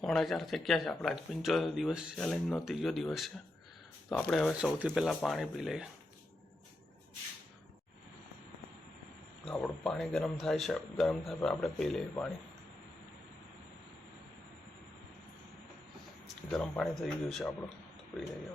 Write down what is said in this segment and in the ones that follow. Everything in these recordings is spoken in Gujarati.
પોણા ચાર થઈ ગયા છે. આપણા પંચોતેર દિવસ ચેલેન્જનો ત્રીજો દિવસ છે. તો આપણે હવે સૌથી પહેલાં પાણી પી લઈએ. આપણું પાણી ગરમ થાય છે. ગરમ થાય પછી આપણે પી લઈએ પાણી. ગરમ પાણી થઈ ગયું છે આપણું. પી લઈએ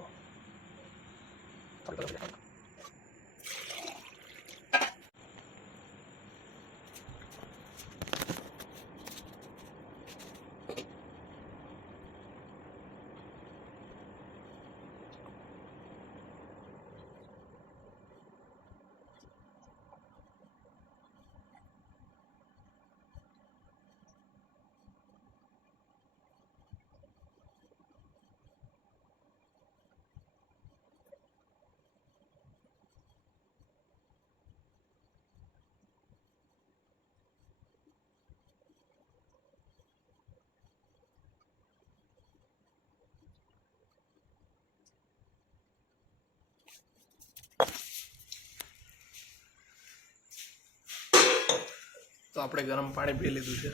તો આપણે ગરમ પાણી પી લીધું છે.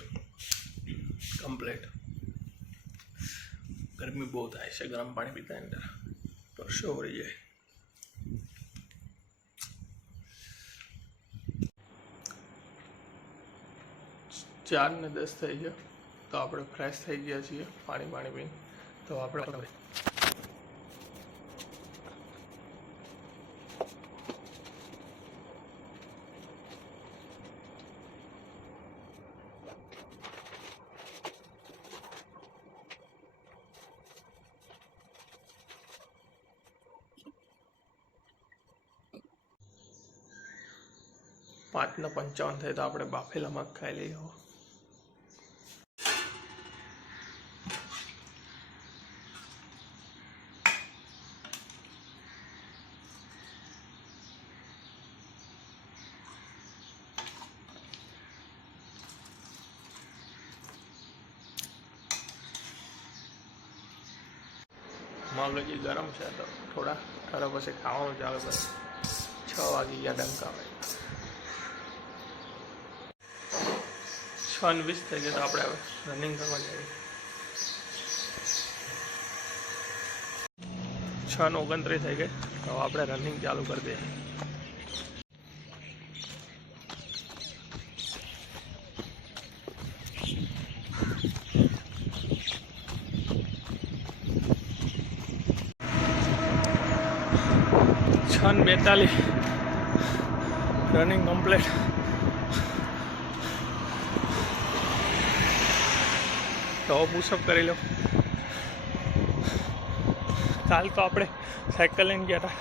કમ્પ્લેટ ગરમી બહુ થાય છે ગરમ પાણી પીતા અંદર. પરસો વળી જાય. ચાર ને દસ થઈ ગયા. તો આપણે ફ્રેશ થઈ ગયા છીએ પાણી પાણી પીને. તો આપણે પાંચને પંચાવન થાય તો આપણે બાફેલા મગ ખાઈ લઈએ. મગ હજી ગરમ છે તો થોડા ઠરો પછી ખાવાનું જ આવે બસ છ વાગી ગયા ડંક વાગ્યા છ ને વીસ થઈ ગયા તો આપણે હવે રનિંગ કરવા જઈએ. છ ને ઓગણત્રીસ થઈ ગઈ. તો આપણે રનિંગ ચાલુ કરી દઈએ. છ ને બેતાલીસ. રનિંગ કમ્પ્લીટ તો પુશઅપ કરી લો. કાલ તો આપણે સાયકલ લઈને ગયા હતા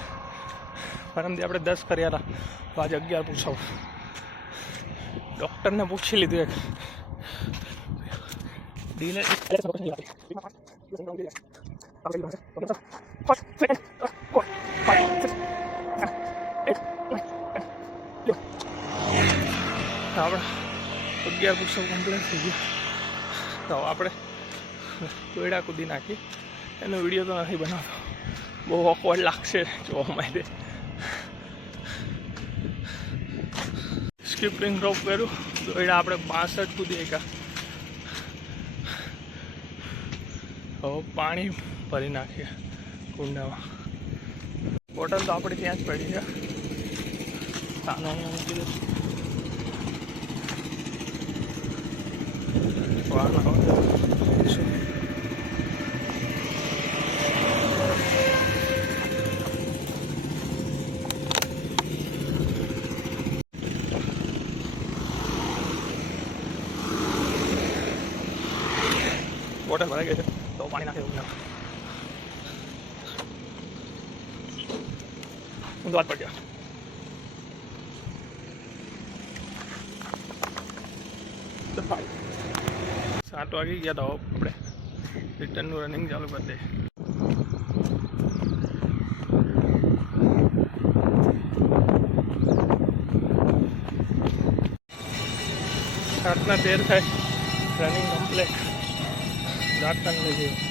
પરમથી આપણે દસ કર્યા હતા તો આજે અગિયાર પુશઅપ ડૉક્ટરને પૂછી લીધું એક. ડીલે આપણે અગિયાર પુસ્તક કમ્પ્લીટ થઈ ગયા. તો આપણે. કોયડા કૂદી નાખી. એનો વીડિયો તો નથી બનાવતો. બહુ ઓકવર્ડ લાગશે જોવા માટે. સ્કીપિંગ રોપ કર્યું. દોયડા આપણે બાસઠ કૂદી એકા હવે પાણી ભરી નાખીએ કુંડામાં. બોટલ તો આપણે ત્યાં જ પડી છે. સાનો મૂકી દઈશું વાહ બોટલ ભરાઈ ગઈ છે તો પાણી નાખી દઉં હું વાત પડ ગયા સાત વાગી ગયા હતા આપણે. રિટર્નનું રનિંગ ચાલુ કરી દઈએ સાતના તેર થાય. રનિંગ કમ્પ્લેટ રાતના લઈ જઈએ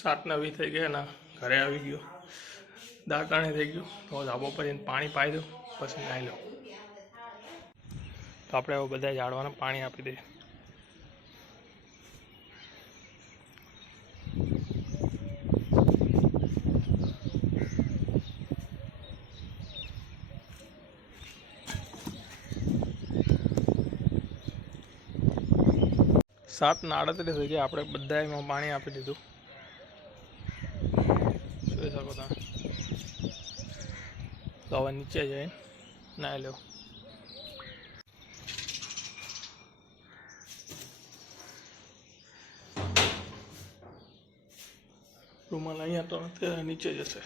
સાત નવી થઈ ગઈ અને ઘરે આવી ગયો. દાંતાણે થઈ ગયું. તો ધાબો પર પાણી પાઈ દો પછી નાહી લો તો આપણે હવે બધા ઝાડવાને પાણી આપી દઈએ. સાત ને થઈ ગયા. આપણે બધા એમાં પાણી આપી દીધું. શકો તમે તો હવે નીચે જઈને નાહી લો રૂમાલ અહીંયા તો નીચે જશે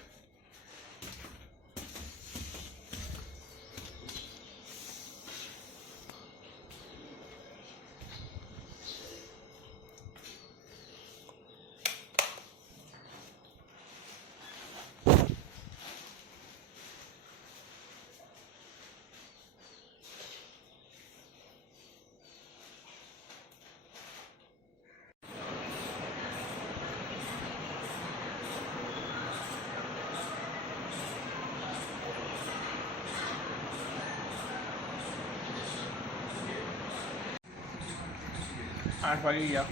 આઠ વાગી ગયા.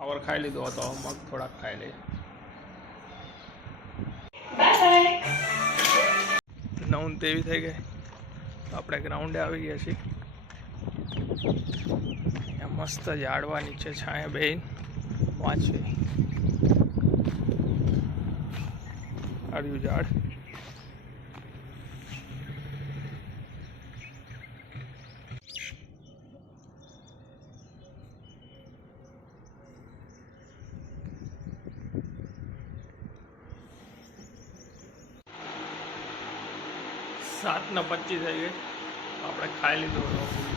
આવર ખાઈ લીધો હતો, મગ થોડાક ખાઈ લઈએ. નવ તેવી થઈ ગઈ. આપણે ગ્રાઉન્ડે આવી ગયા છીએ. મસ્ત ઝાડવા નીચે છાંયા બેન વાંચવી આડ્યું ઝાડ સાત ને પચીસ થઈ ગઈ. આપણે ખાઈ લીધું.